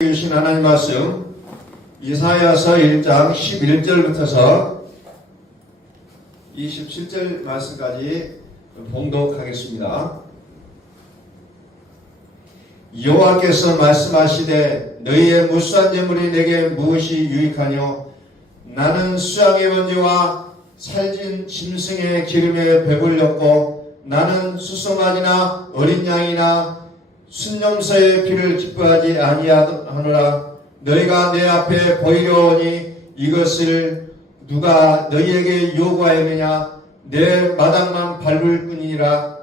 주신 하나님 말씀 이사야서 1장 11절부터서 27절 말씀까지 봉독하겠습니다. 여호와께서 말씀하시되 너희의 무수한 재물이 내게 무엇이 유익하뇨? 나는 수양의 번제와 살진 짐승의 기름에 배불렸고 나는 수송아지나 어린 양이나 순염소의 피를 기뻐하지 아니하노라. 너희가 내 앞에 보이려 오니 이것을 누가 너희에게 요구하였느냐? 내 마당만 밟을 뿐이니라.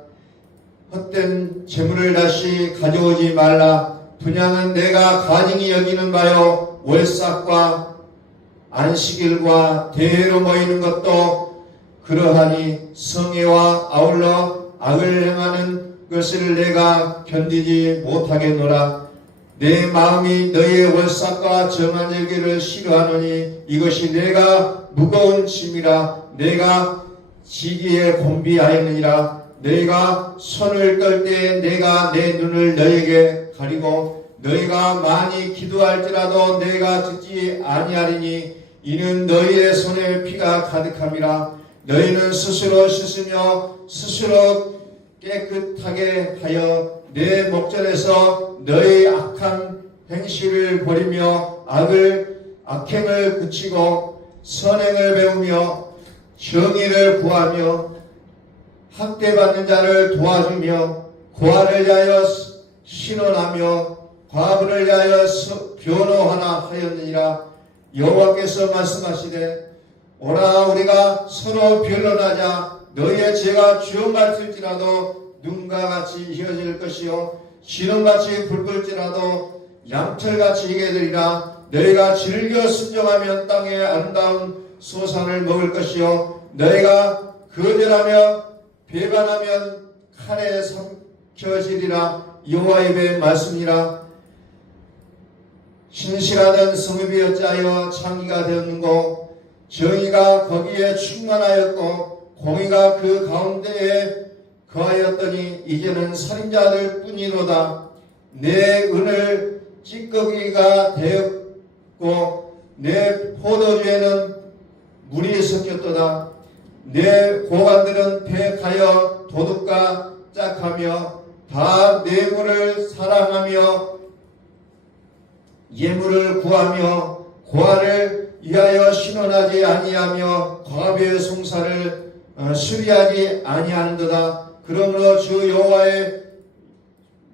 헛된 재물을 다시 가져오지 말라. 분향은 내가 가증히 여기는 바요 월삭과 안식일과 대회로 모이는 것도 그러하니 성회와 아울러 악을 행하는 것을 내가 견디지 못하겠노라. 내 마음이 너희의 월삭과 정한 절기를 싫어하노니 이것이 내가 무거운 짐이라. 내가 지기에 곤비하였느니라. 너희가 손을 떨 때에 내가 내 눈을 너희에게 가리고 너희가 많이 기도할지라도 내가 듣지 아니하리니 이는 너희의 손에 피가 가득함이라. 너희는 스스로 씻으며 스스로 깨끗하게 하여 내 목전에서 너희 악한 행실을 버리며 악행을 그치고 선행을 배우며 정의를 구하며 학대받는 자를 도와주며 고아를 위하여 신원하며 과부를 위하여 변호하나 하였느니라. 여호와께서 말씀하시되 오라 우리가 서로 변론하자. 너희의 죄가 주홍 같을지라도 눈과 같이 희어질 것이요 기름같이 붉을지라도 양털같이 희게 되리라. 너희가 즐겨 순종하면 땅의 아름다운 소산을 먹을 것이요 너희가 거절하며 배반하면 칼에 삼켜지리라. 여호와의 입의 말씀이라. 신실하던 성읍이 어찌하여 창기가 되었는고 정의가 거기에 충만하였고 공의가 그 가운데에 거하였더니 이제는 살인자들 뿐이로다. 내 은을 찌꺼기가 되었고 내 포도주에는 물이 섞였도다. 내 고관들은 패하여 도둑과 짝하며 다 뇌물을 사랑하며 예물을 구하며 고아를 위하여 신원하지 아니하며 과부의 송사를 수리하지 아니하는도다. 그러므로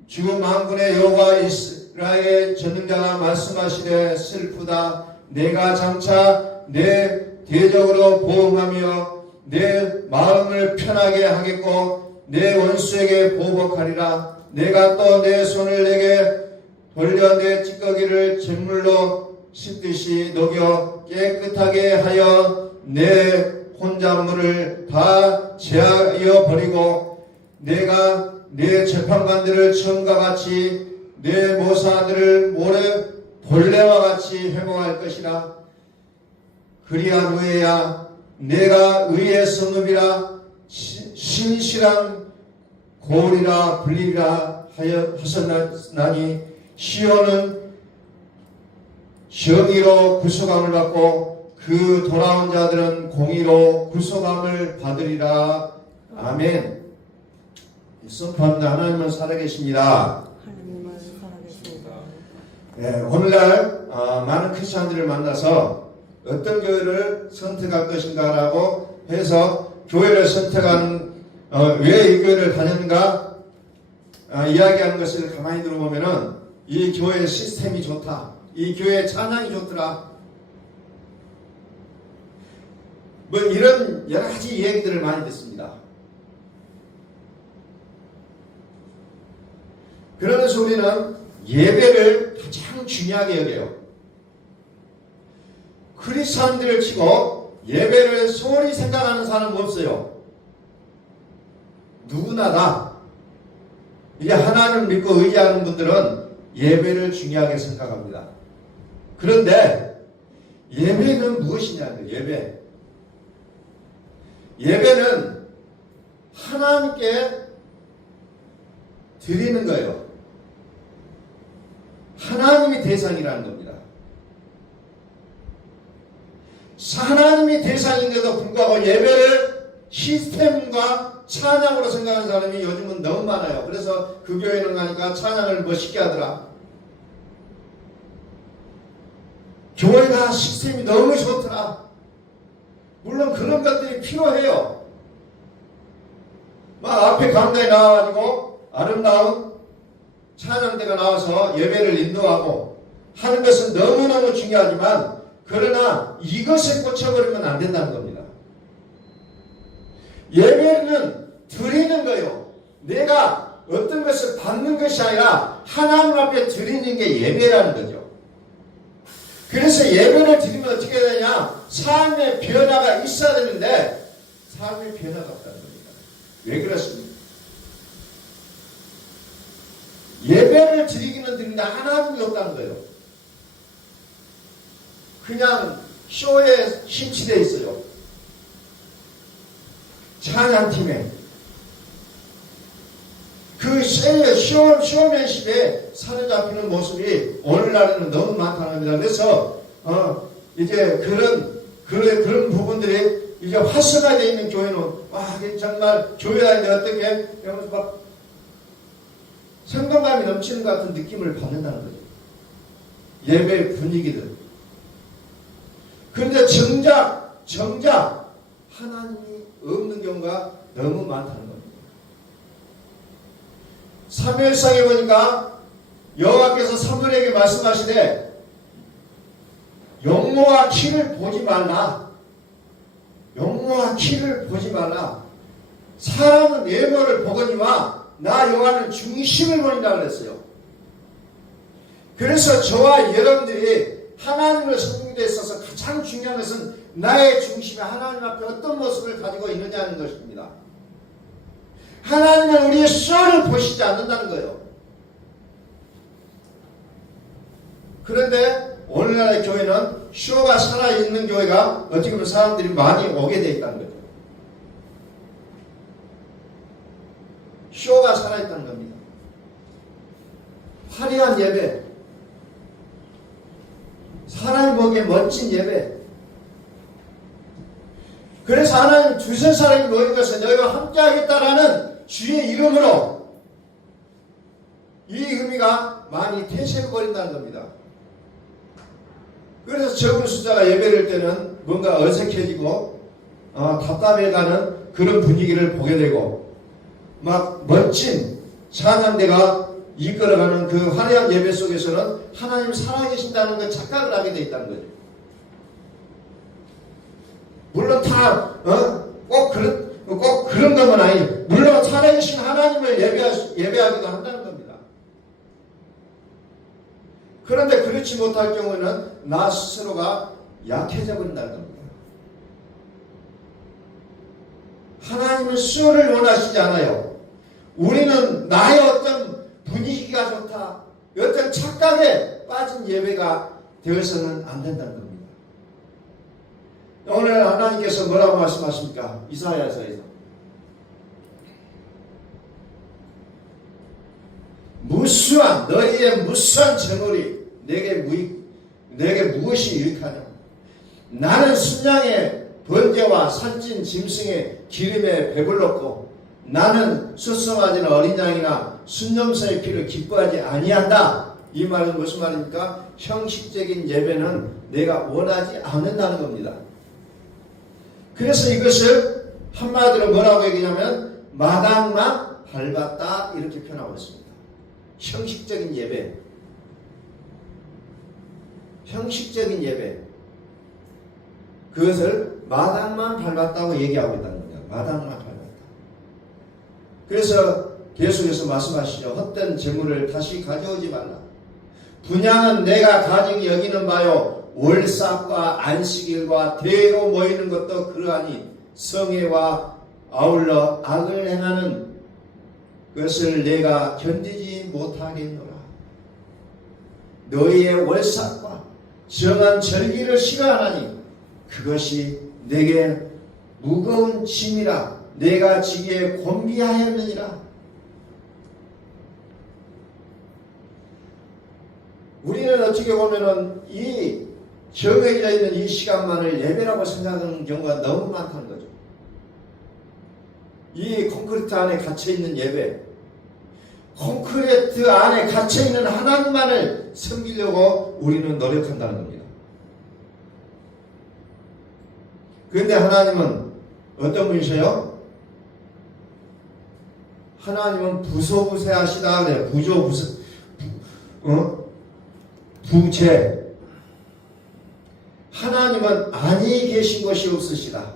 주 만군의 여호와 이스라엘의 전능자가 말씀하시되 슬프다. 내가 장차 내 대적으로 보응하며 내 마음을 편하게 하겠고 내 원수에게 보복하리라. 내가 또 내 손을 내게 돌려 내 찌꺼기를 잿물로 씻듯이 녹여 깨끗하게 하여 내 혼잣물을 다 제하여 버리고 내가 내 재판관들을 처음과 같이 내 모사들을 모래 본래와 같이 회복할 것이라. 그리한 후에야 내가 의의 성읍이라 신실한 고을이라 불리리라 하셨나니 시온은 정의로 구속함을 받고 그 돌아온 자들은 공의로 구속함을 받으리라. 아멘. 선포합니다. 하나님은 살아계십니다. 하나님은 살아계십니다. 네, 오늘날 많은 크리스찬들을 만나서 어떤 교회를 선택할 것인가라고 해서 교회를 선택하는 왜 이 교회를 다녔는가 이야기하는 것을 가만히 들어보면은 이 교회 시스템이 좋다. 이 교회 찬양이 좋더라. 뭐 이런 여러 가지 얘기들을 많이 듣습니다. 그러면서 우리는 예배를 가장 중요하게 여겨요. 크리스찬들을 치고 예배를 소홀히 생각하는 사람은 없어요. 누구나 다 이제 하나님을 믿고 의지하는 분들은 예배를 중요하게 생각합니다. 그런데 예배는 무엇이냐고요. 예배는 하나님께 드리는 거예요. 하나님이 대상이라는 겁니다. 하나님이 대상인데도 불구하고 예배를 시스템과 찬양으로 생각하는 사람이 요즘은 너무 많아요. 그래서 그 교회는 가니까 찬양을 멋있게 하더라. 교회가 시스템이 너무 좋더라. 물론 그런 것들이 필요해요. 막 앞에 강단에 나와가지고 아름다운 찬양대가 나와서 예배를 인도하고 하는 것은 너무너무 중요하지만 그러나 이것에 꽂혀버리면 안 된다는 겁니다. 예배는 드리는 거요. 내가 어떤 것을 받는 것이 아니라 하나님 앞에 드리는 게 예배라는 거죠. 그래서 예배를 드리면 어떻게 되냐? 삶의 변화가 있어야 되는데 삶의 변화가 없다는 겁니다. 왜 그렇습니까? 예배를 드리기는 드리는데 하나님이 없다는 거예요. 그냥 쇼에 심취되어 있어요. 찬양팀에 그 쇼맨십에 사로잡히는 모습이 오늘날에는 너무 많다는 겁니다. 그래서 이제 그런 부분들이 이제 활성화되어 있는 교회는 와 정말 교회 다니는데 어떻게 이러면서 막 생동감이 넘치는 것 같은 느낌을 받는다는 거죠. 예배 분위기들. 그런데 정작 하나님이 없는 경우가 너무 많다는 겁니다. 사무엘상에 보니까 여호와께서 사무엘에게 말씀하시되 용모와 키를 보지 말라. 용모와 키를 보지 말라. 사람은 외모를 보거니와 나 여호와는 중심을 보인다 그랬어요. 그래서 저와 여러분들이 하나님을 섬기는 데 있어서 가장 중요한 것은 나의 중심에 하나님 앞에 어떤 모습을 가지고 있느냐는 것입니다. 하나님은 우리의 쇼를 보시지 않는다는 거예요. 그런데 오늘날의 교회는 쇼가 살아있는 교회가 어떻게 보면 사람들이 많이 오게 되어 있다는 거죠. 쇼가 살아있다는 겁니다. 화려한 예배, 사람이 보기에 멋진 예배. 그래서 하나님 두세 사람이 모인 것은 너희와 함께 하겠다라는 주의 이름으로 이 의미가 많이 퇴색해버린다는 겁니다. 그래서 적은 숫자가 예배를 때는 뭔가 어색해지고 답답해가는 그런 분위기를 보게 되고 막 멋진 찬양대가 이끌어가는 그 화려한 예배 속에서는 하나님 살아계신다는 걸 착각을 하게 돼 있다는 거죠. 물론 꼭 그런 것만 아니 물론 살아계신 하나님을 예배하기도 한다는 겁니다. 그런데 그렇지 못할 경우는 나 스스로가 약해져 버린다는 겁니다. 하나님은 쇼를 원하시지 않아요. 우리는 나의 어떤 분위기가 좋다, 어떤 착각에 빠진 예배가 되어서는 안 된다는 겁니다. 오늘 하나님께서 뭐라고 말씀하십니까? 이사야서에서 너희의 무수한 재물이 내게 무엇이 유익하냐? 나는 순양의 번제와 살찐 짐승의 기름에 배불렀고 나는 수송아지나 어린 양이나 순념새의 피를 기뻐하지 아니한다. 이 말은 무슨 말입니까? 형식적인 예배는 내가 원하지 않는다는 겁니다. 그래서 이것을 한마디로 뭐라고 얘기하냐면 마당만 밟았다 이렇게 표현하고 있습니다. 형식적인 예배, 형식적인 예배, 그것을 마당만 밟았다고 얘기하고 있다는 겁니다. 마당만 밟았다. 그래서 계속해서 말씀하시죠. 헛된 재물을 다시 가져오지 말라. 분향은 내가 가지고 여기는 바요 월삭과 안식일과 대로 모이는 것도 그러하니 성회와 아울러 악을 행하는 것을 내가 견디지 못하겠노라. 너희의 월삭과 정한 절기를 싫어하나니 그것이 내게 무거운 짐이라 내가 지기에 곤비하였느니라. 우리는 어떻게 보면은 이 정해져 있는 이 시간만을 예배라고 생각하는 경우가 너무 많다는 거죠. 이 콘크리트 안에 갇혀있는 예배, 콘크리트 안에 갇혀있는 하나님만을 섬기려고 우리는 노력한다는 겁니다. 그런데 하나님은 어떤 분이세요? 하나님은 부소부세하시다 그래요. 부재. 하나님은 안이 계신 것이 없으시다.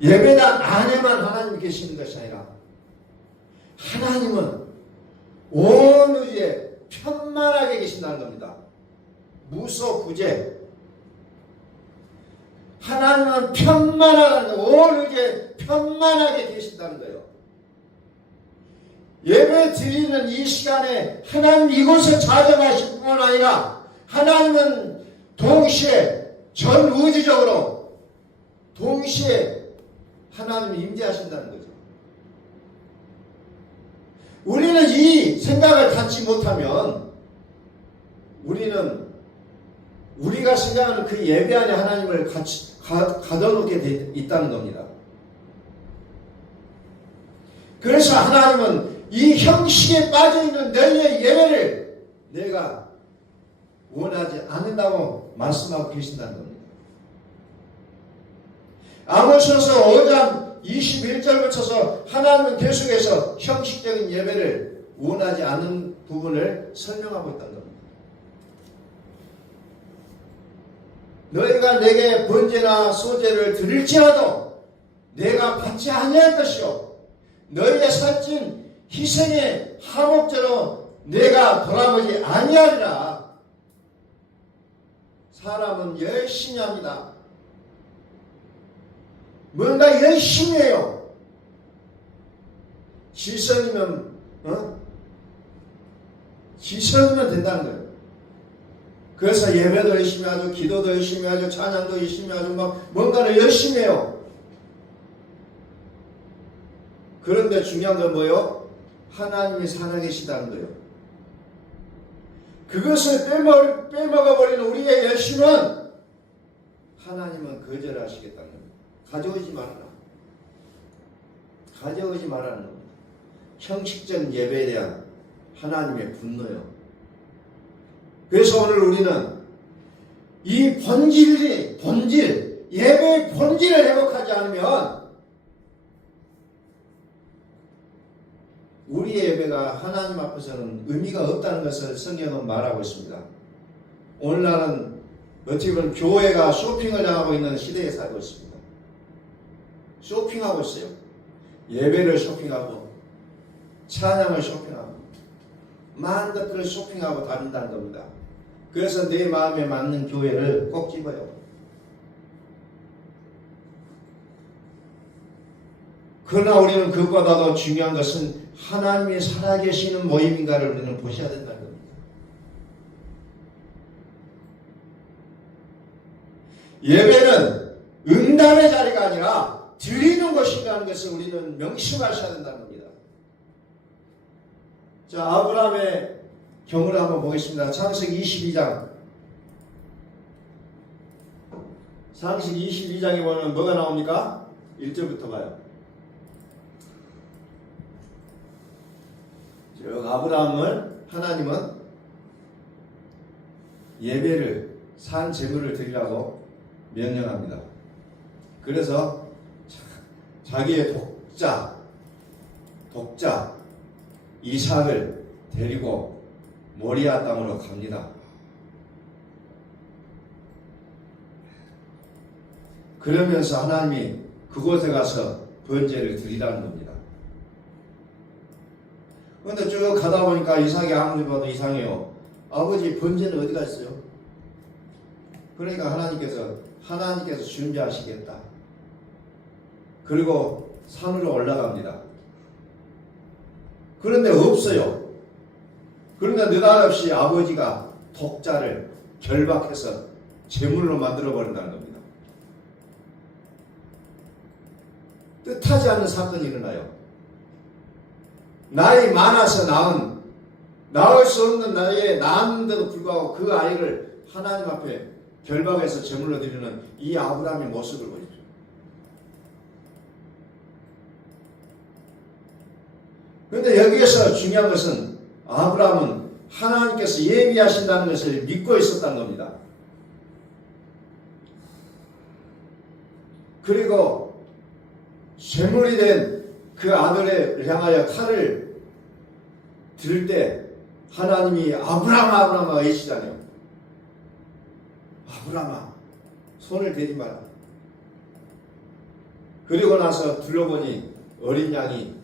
예배당 안에만 하나님이 계시는 것이 아니라 하나님은 온 우주에 편만하게 계신다는 겁니다. 무소부재. 하나님은 편만하다는 거예요. 온 우주에 편만하게 계신다는 거예요. 예배 드리는 이 시간에 하나님 이곳에 자정하실 뿐만 아니라 하나님은 동시에 전 우주적으로 동시에 하나님이 임재하신다는 거죠. 우리는 이 생각을 갖지 못하면 우리는 우리가 생각하는 그 예배 안에 하나님을 가둬놓게 돼 있다는 겁니다. 그래서 하나님은 이 형식에 빠져있는 너희의 예배를 내가 원하지 않는다고 말씀하고 계신다는 겁니다. 아모스서 5장 21절부터서 하나님은 계속해서 형식적인 예배를 원하지 않는 부분을 설명하고 있다는 겁니다. 너희가 내게 번제나 소제를 드릴지라도 내가 받지 아니할 것이요 너희의 살찐 희생의 화목제로 내가 돌아보지 아니하리라. 사람은 열심히 합니다. 뭔가 열심히 해요. 지성이면 지성이면 된다는 거예요. 그래서 예배도 열심히 하죠. 기도도 열심히 하죠. 찬양도 열심히 하죠. 뭔가를 열심히 해요. 그런데 중요한 건 뭐예요? 하나님이 살아계시다는 거예요. 그것을 빼먹어버리는 우리의 열심은 하나님은 거절하시겠다는 겁니다. 가져오지 말아라. 가져오지 말라는 겁니다. 형식적인 예배에 대한 하나님의 분노요. 그래서 오늘 우리는 이 본질, 예배의 본질을 회복하지 않으면 우리의 예배가 하나님 앞에서는 의미가 없다는 것을 성경은 말하고 있습니다. 오늘날은 어떻게 보면 교회가 쇼핑을 당하고 있는 시대에 살고 있습니다. 쇼핑하고 있어요. 예배를 쇼핑하고 찬양을 쇼핑하고 많은 것들을 쇼핑하고 다닌다는 겁니다. 그래서 내 마음에 맞는 교회를 꼭 집어요. 그러나 우리는 그것보다 더 중요한 것은 하나님이 살아계시는 모임인가를 우리는 보셔야 된다는 겁니다. 예배는 응답의 자리가 아니라 드리는 것이라는 것을 우리는 명심하셔야 된다는 겁니다. 자, 아브라함의 경우를 한번 보겠습니다. 창세기 22장. 창세기 22장에 보면 뭐가 나옵니까? 1절부터 봐요. 아브라함을 하나님은 예배를 산 제물을 드리라고 명령합니다. 그래서 자기의 독자 이삭을 데리고 모리아 땅으로 갑니다. 그러면서 하나님이 그곳에 가서 번제를 드리라는 겁니다. 그런데 쭉 가다 보니까 이삭이 아무리 봐도 이상해요. 아버지 번제는 어디 갔어요? 그러니까 하나님께서 준비하시겠다. 그리고 산으로 올라갑니다. 그런데 없어요. 그런데 느닷없이 아버지가 독자를 결박해서 제물로 만들어 버린다는 겁니다. 뜻하지 않는 사건이 일어나요. 나이 많아서 낳은 낳을 수 없는 나이에 낳았는데도 불구하고 그 아이를 하나님 앞에 결박해서 제물로 드리는 이 아브라함의 모습을 보십시오. 그런데 여기에서 중요한 것은 아브라함은 하나님께서 예비하신다는 것을 믿고 있었다는 겁니다. 그리고 제물이 된 그 아들을 향하여 칼을 들 때 하나님이 아브라함아 외치잖아요. 아브라함아 손을 대지 마라. 그리고 나서 둘러보니 어린 양이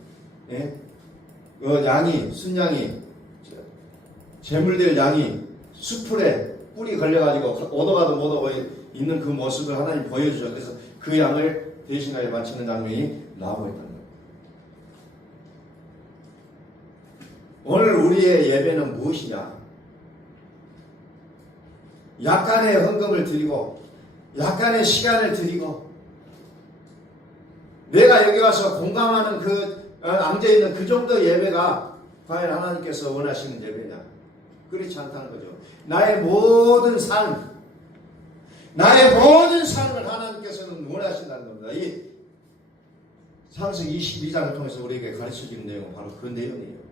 순양이 제물될 양이 수풀에 뿔이 걸려가지고 오도가도 못 오고 있는 그 모습을 하나님 보여주죠. 그래서 그 양을 대신하여 바치는 장면이 나오고 있다는 거예요. 오늘 우리의 예배는 무엇이냐? 약간의 헌금을 드리고 약간의 시간을 드리고 내가 여기 와서 공감하는 그 앉아있는 그 정도 예배가 과연 하나님께서 원하시는 예배냐? 그렇지 않다는 거죠. 나의 모든 삶을 하나님께서는 원하신다는 겁니다. 이 창세기 22장을 통해서 우리에게 가르쳐주는 내용은 바로 그런 내용이에요.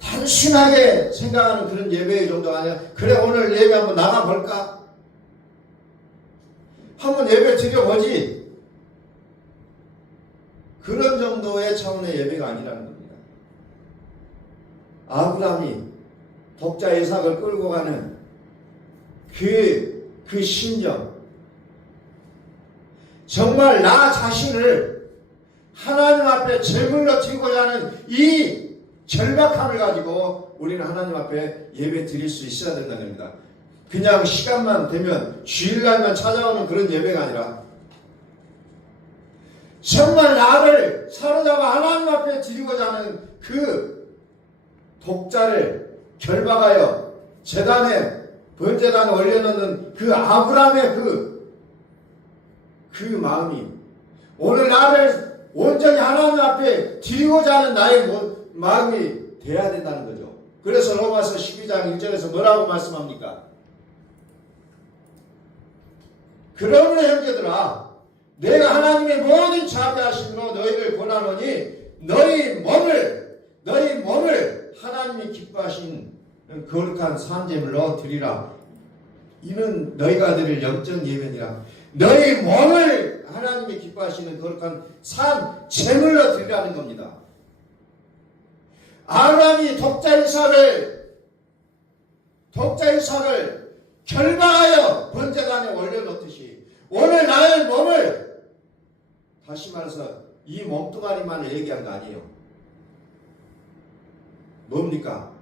단순하게 생각하는 그런 예배의 정도가 아니라 그래 오늘 예배 한번 나가볼까? 한번 예배 드려보지. 그런 정도의 차원의 예배가 아니라는 겁니다. 아브라함이 독자 이삭을 끌고 가는 그 심정, 정말 나 자신을 하나님 앞에 제물로 드리고자 하는 이 절박함을 가지고 우리는 하나님 앞에 예배 드릴 수 있어야 된다는 겁니다. 그냥 시간만 되면 주일날만 찾아오는 그런 예배가 아니라 정말 나를 사로잡아 하나님 앞에 드리고자 하는 그 독자를 결박하여 제단에 번제단에 올려놓는 그 아브라함의 그 마음이 오늘 나를 온전히 하나님 앞에 드리고자 하는 나의 마음이 돼야 된다는 거죠. 그래서 로마서 12장 1절에서 뭐라고 말씀합니까? 그러므로 형제들아 내가 하나님의 모든 자비하심으로 너희를 권하노니 너희 몸을 하나님이 기뻐하신 거룩한 산제물로 드리라. 이는 너희가 드릴 영적 예배니라. 너희 몸을 하나님이 기뻐하시는 거룩한 산제물로 드리라는 겁니다. 아브라함이 독자 이삭을 결박하여 번제단에 올려놓듯이 오늘 나의 몸을 다시 말해서 이 몸뚱아리만을 얘기한 거 아니에요. 뭡니까?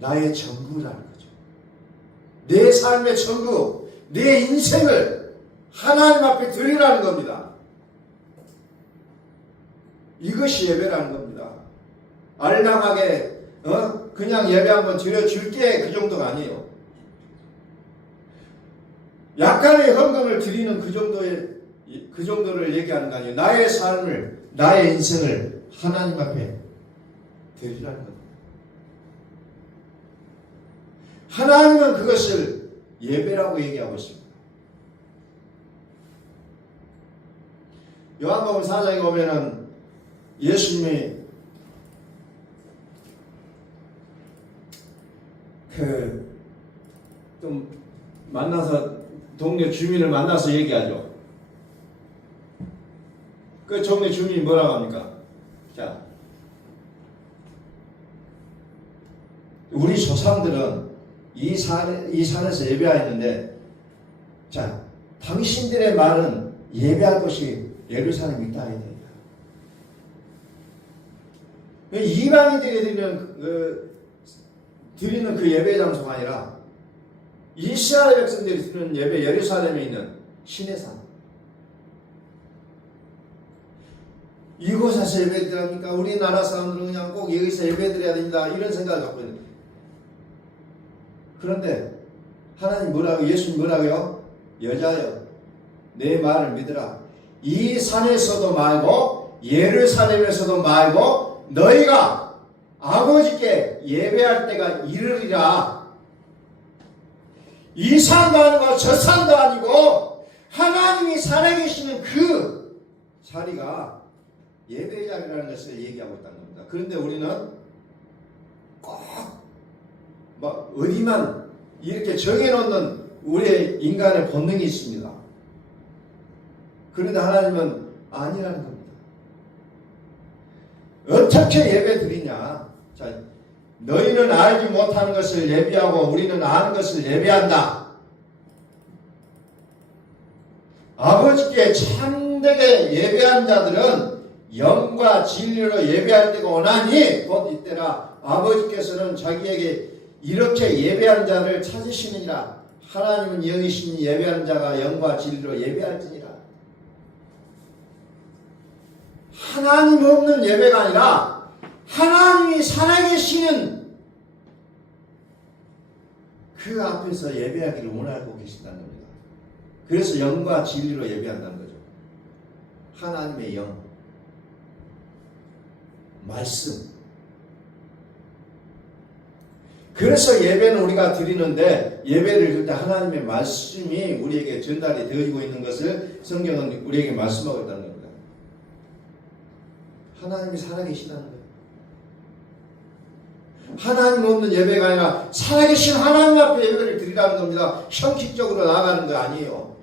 나의 전부라는 거죠. 내 삶의 전부, 내 인생을 하나님 앞에 드리라는 겁니다. 이것이 예배라는 겁니다. 알량하게 그냥 예배 한번 드려줄게 그 정도가 아니에요. 약간의 헌금을 드리는 그 정도를 얘기하는 거 아니에요. 나의 삶을, 나의 인생을 하나님 앞에 드리라는 겁니다. 하나님은 그것을 예배라고 얘기하고 있습니다. 요한복음 4장에 보면은 예수님이 좀 만나서 동네 주민을 만나서 얘기하죠. 그 동네 주민이 뭐라고 합니까? 자, 우리 조상들은 이 산에서 예배하였는데, 자, 당신들의 말은 예배할 곳이 예루살렘 있다 해야 됩니다. 이방인들이 드리는 그 예배 장소가 아니라 이스라엘 백성들이 드리는 예배 예루살렘에 있는 신의 산. 이곳에서 예배 드립니까? 우리나라 사람들은 그냥 꼭 여기서 예배 드려야 된다 이런 생각을 갖고 있는. 그런데 하나님 뭐라고, 예수님 뭐라고요? 여자여 내 말을 믿으라. 이 산에서도 말고 예루살렘에서도 말고 너희가 아버지께 예배할 때가 이르리라. 이 산도 아니고 저 산도 아니고 하나님이 살아계시는 그 자리가 예배 자리라는 것을 얘기하고 있다는 겁니다. 그런데 우리는 꼭 막 어디만 이렇게 정해놓는 우리의 인간의 본능이 있습니다. 그런데 하나님은 아니라는 겁니다. 어떻게 예배 드리냐? 자, 너희는 알지 못하는 것을 예배하고 우리는 아는 것을 예배한다. 아버지께 참되게 예배한 자들은 영과 진리로 예배할 때가 오나니 곧 이때라. 아버지께서는 자기에게 이렇게 예배하는 자를 찾으시느니라. 하나님은 영이시니 예배하는 자가 영과 진리로 예배할지니라. 하나님 없는 예배가 아니라 하나님이 살아계시는 그 앞에서 예배하기를 원하고 계신다는 겁니다. 그래서 영과 진리로 예배한다는 거죠. 하나님의 영, 말씀. 그래서 예배는 우리가 드리는데 예배를 드릴 때 하나님의 말씀이 우리에게 전달이 되어지고 있는 것을 성경은 우리에게 말씀하고 있다는 겁니다. 하나님이 살아계시다는 거예요. 하나님 없는 예배가 아니라 살아계신 하나님 앞에 예배를 드리라는 겁니다. 형식적으로 나아가는 거 아니에요.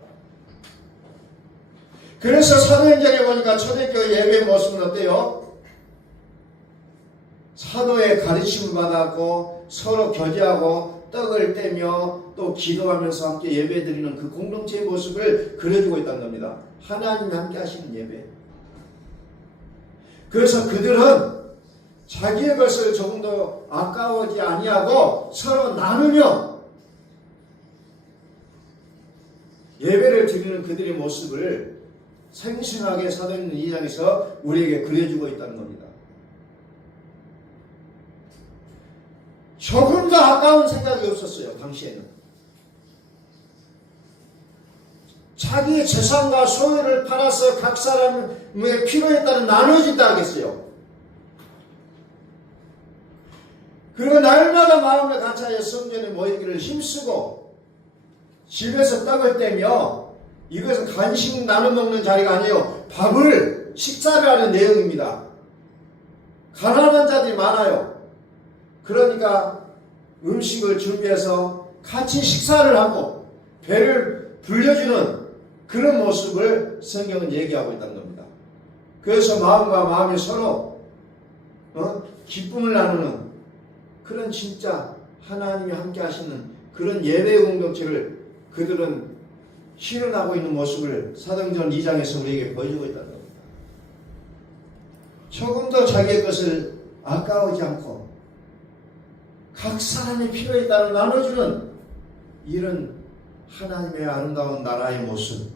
그래서 사도행전에 보니까 초대교회 예배의 모습은 어때요? 사도의 가르침을 받았고 서로 교제하고 떡을 떼며 또 기도하면서 함께 예배드리는 그 공동체의 모습을 그려주고 있다는 겁니다. 하나님이 함께 하시는 예배. 그래서 그들은 자기의 것을 조금도 아까워하지 아니하고 서로 나누며 예배를 드리는 그들의 모습을 생생하게 사도행전 2장에서 우리에게 그려주고 있다는 겁니다. 조금 더 아까운 생각이 없었어요. 당시에는. 자기의 재산과 소유를 팔아서 각 사람의 필요에 따라 나눠진다 하겠어요. 그리고 날마다 마음을 같이하여 성전에 모이기를 힘쓰고 집에서 떡을 떼며 이것은 간식 나눠 먹는 자리가 아니에요. 식사를 하는 내용입니다. 가난한 자들이 많아요. 그러니까 음식을 준비해서 같이 식사를 하고 배를 불려주는 그런 모습을 성경은 얘기하고 있다는 겁니다. 그래서 마음과 마음이 서로 기쁨을 나누는 그런 진짜 하나님이 함께 하시는 그런 예배의 공동체를 그들은 실현하고 있는 모습을 사도행전 2장에서 우리에게 보여주고 있다는 겁니다. 조금 더 자기의 것을 아까워하지 않고 각 사람의 필요에 따라 나눠주는 이런 하나님의 아름다운 나라의 모습,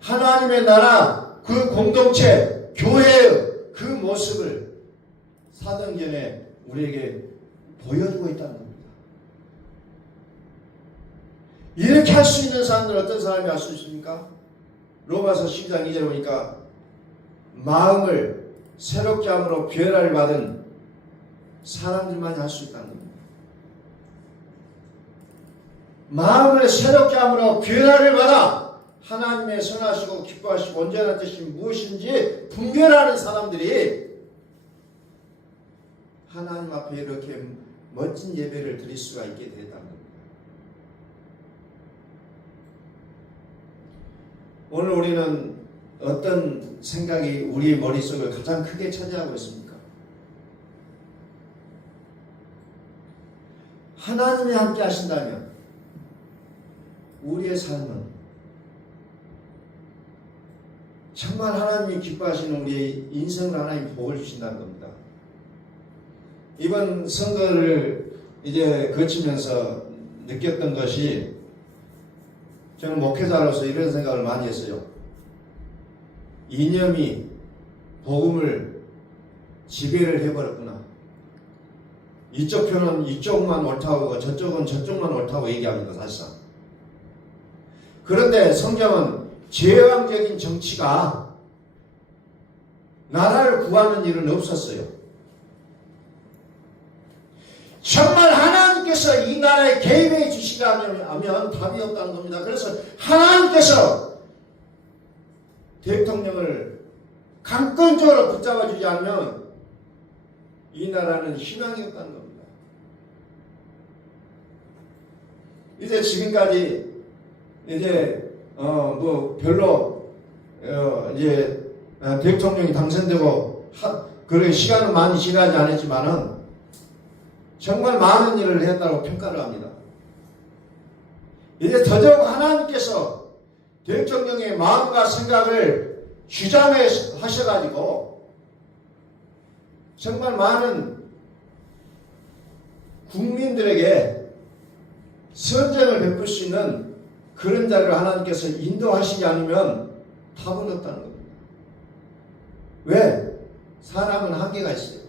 하나님의 나라 그 공동체 교회의 그 모습을 사도행전에 우리에게 보여주고 있다는 겁니다. 이렇게 할 수 있는 사람들은 어떤 사람이 할 수 있습니까? 로마서 10장 2절에 보니까 마음을 새롭게 함으로 변화를 받은 사람들만이 할 수 있다는 겁니다. 마음을 새롭게 함으로 변화를 받아 하나님의 선하시고 기뻐하시고 온전한 뜻이 무엇인지 분별하는 사람들이 하나님 앞에 이렇게 멋진 예배를 드릴 수가 있게 되었다는 겁니다. 오늘 우리는 어떤 생각이 우리의 머릿속을 가장 크게 차지하고 있습니까? 하나님이 함께 하신다면 우리의 삶은 정말 하나님이 기뻐하시는 우리의 인생을 하나님 복을 주신다는 겁니다. 이번 선거를 이제 거치면서 느꼈던 것이 저는 목회자로서 이런 생각을 많이 했어요. 이념이 복음을 지배를 해버렸구나. 이쪽 편은 이쪽만 옳다고 저쪽은 저쪽만 옳다고 얘기합니다. 사실상. 그런데 성경은 제왕적인 정치가 나라를 구하는 일은 없었어요. 정말 하나님께서 이 나라에 개입해 주시자면 답이 없다는 겁니다. 그래서 하나님께서 대통령을 강권적으로 붙잡아 주지 않으면 이 나라는 희망이 없다는 겁니다. 이제 지금까지 이제 뭐 별로 이제 대통령이 당선되고 그런 시간은 많이 지나지 않았지만은 정말 많은 일을 했다고 평가를 합니다. 이제 더더욱 하나님께서 대통령의 마음과 생각을 주장해 하셔가지고 정말 많은 국민들에게 선정을 베풀 수 있는 그런 자를 하나님께서 인도하시지 않으면 답은 없다는 겁니다. 왜? 사람은 한계가 있어요.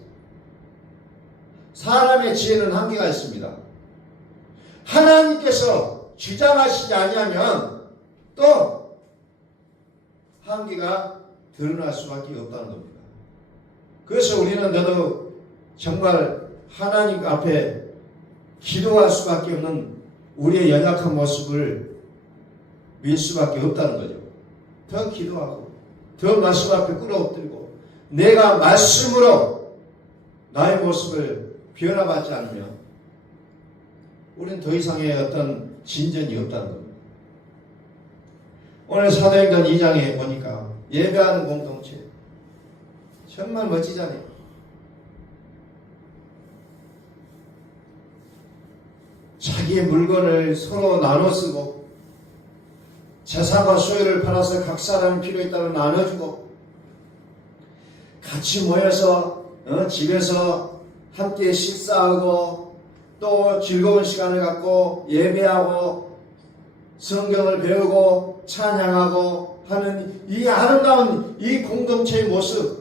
사람의 지혜는 한계가 있습니다. 하나님께서 주장하시지 아니하면 또 한계가 드러날 수밖에 없다는 겁니다. 그래서 우리는 더더욱 정말 하나님 앞에 기도할 수밖에 없는 우리의 연약한 모습을 밀 수밖에 없다는 거죠. 더 기도하고 더 말씀 앞에 끌어엎드리고 내가 말씀으로 나의 모습을 변화받지 않으면 우리는 더 이상의 어떤 진전이 없다는 겁니다. 오늘 사도행전 2장에 보니까 예배하는 공동체 정말 멋지잖아요. 자기의 물건을 서로 나눠 쓰고 재산과 소유를 팔아서 각 사람 필요에 따라 나눠주고 같이 모여서 집에서 함께 식사하고 또 즐거운 시간을 갖고 예배하고 성경을 배우고 찬양하고 하는 이 아름다운 이 공동체의 모습,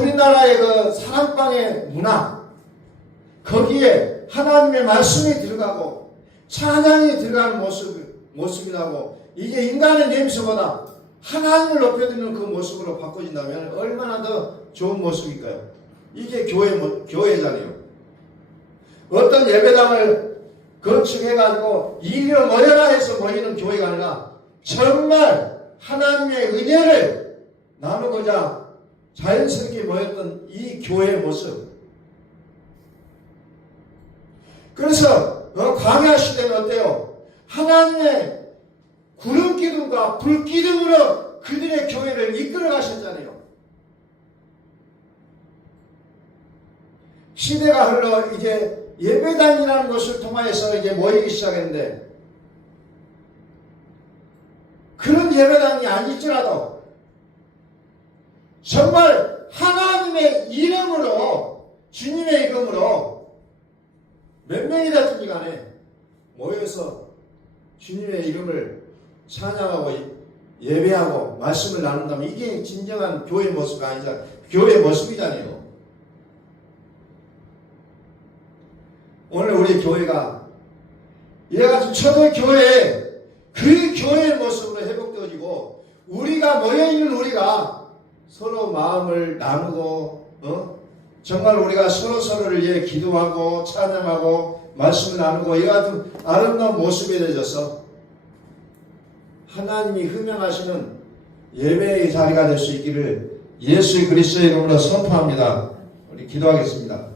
우리나라의 그 사랑방의 문화, 거기에 하나님의 말씀이 들어가고 찬양이 들어가는 모습이라고 이게 인간의 냄새보다 하나님을 높여드리는 그 모습으로 바꿔진다면 얼마나 더 좋은 모습일까요? 이게 교회잖아요. 어떤 예배당을 건축해가지고 일을 모여라 해서 모이는 교회가 아니라 정말 하나님의 은혜를 나누고자 자연스럽게 모였던 이 교회의 모습. 그래서 광야 시대는 어때요? 하나님의 구름 기둥과 불 기둥으로 그들의 교회를 이끌어 가셨잖아요. 시대가 흘러 이제 예배당이라는 것을 통하여서 이제 모이기 시작했는데 그런 예배당이 아닐지라도 정말 하나님의 이름으로 주님의 이름으로 몇 명이라든지 간에 모여서 주님의 이름을 찬양하고 예배하고 말씀을 나눈다면 이게 진정한 교회의 모습이 아니잖아요. 교회의 모습이잖아요. 오늘 우리 교회가 이래가지고 초대교회에 그 교회의 모습으로 회복되어지고 우리가 모여있는 우리가 서로 마음을 나누고 정말 우리가 서로서로를 위해 기도하고 찬양하고 말씀을 나누고 이 같은 아름다운 모습이 되어져서 하나님이 흠명하시는 예배의 자리가 될 수 있기를 예수 그리스도의 이름으로 선포합니다. 우리 기도하겠습니다.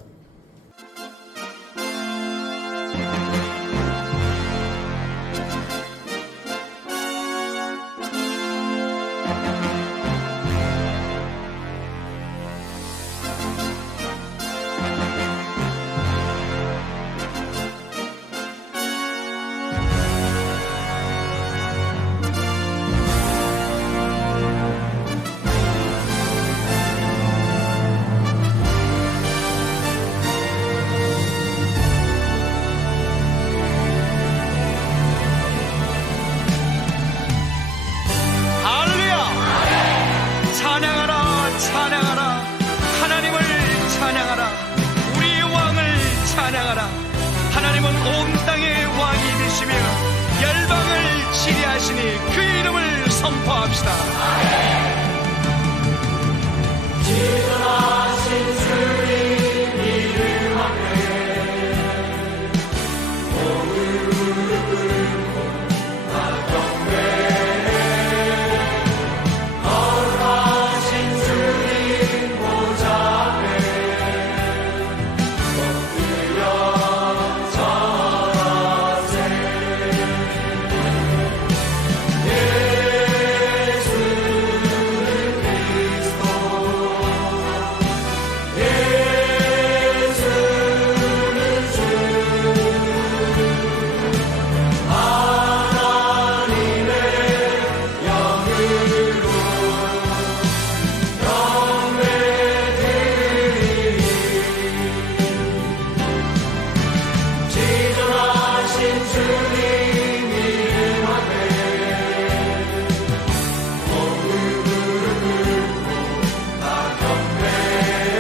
하나님은 온 땅의 왕이 되시며 열방을 지배하시니 그의 이름을 선포합시다. 지존하신 주님 이름하네. 오늘 무릎 꿇고 다 경배해. 거룩하신 주님 보좌 앞에 엎드려 절하세. 예수는 그리스도, 예수는 주, 하나님의 영으로 경배드리니. 지존하신 주님 이름 앞에 오늘 무릎 꿇고 다 경배해.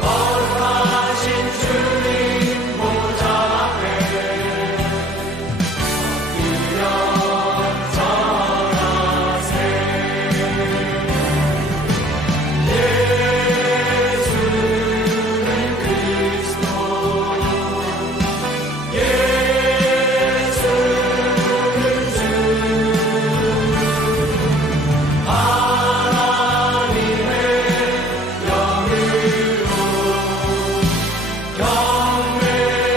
거룩하신 주님 보좌 앞에 엎드려 절하세. 예수는 그리스도, 예수는 주, 하나님의 영으로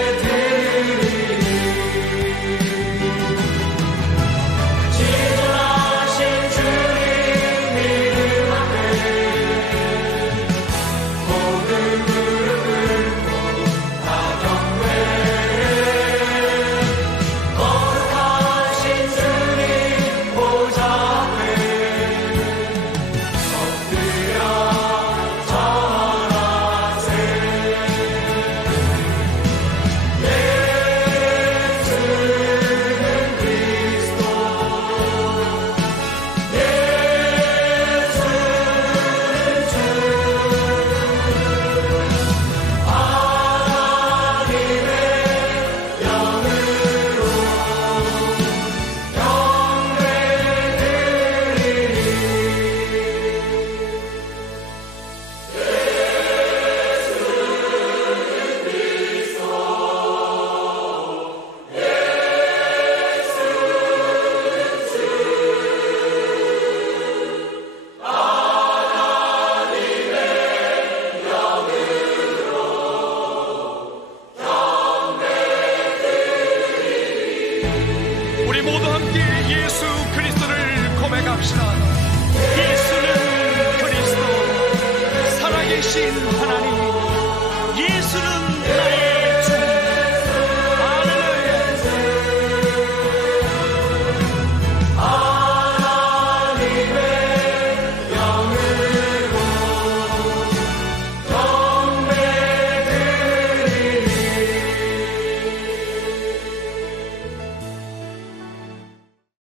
경배드리니. 지존하신 주님 이름 앞에 오늘 무릎 꿇고 다 경배해. 거룩하신 주님 보좌 앞에 엎드려 절하세. 예수는 그리스도, 예수는 주, 하나님의 영으로 우리 모두 함께 예수 그리스도를 고백합시다. 예수는 그리스도, 살아계신 하나님.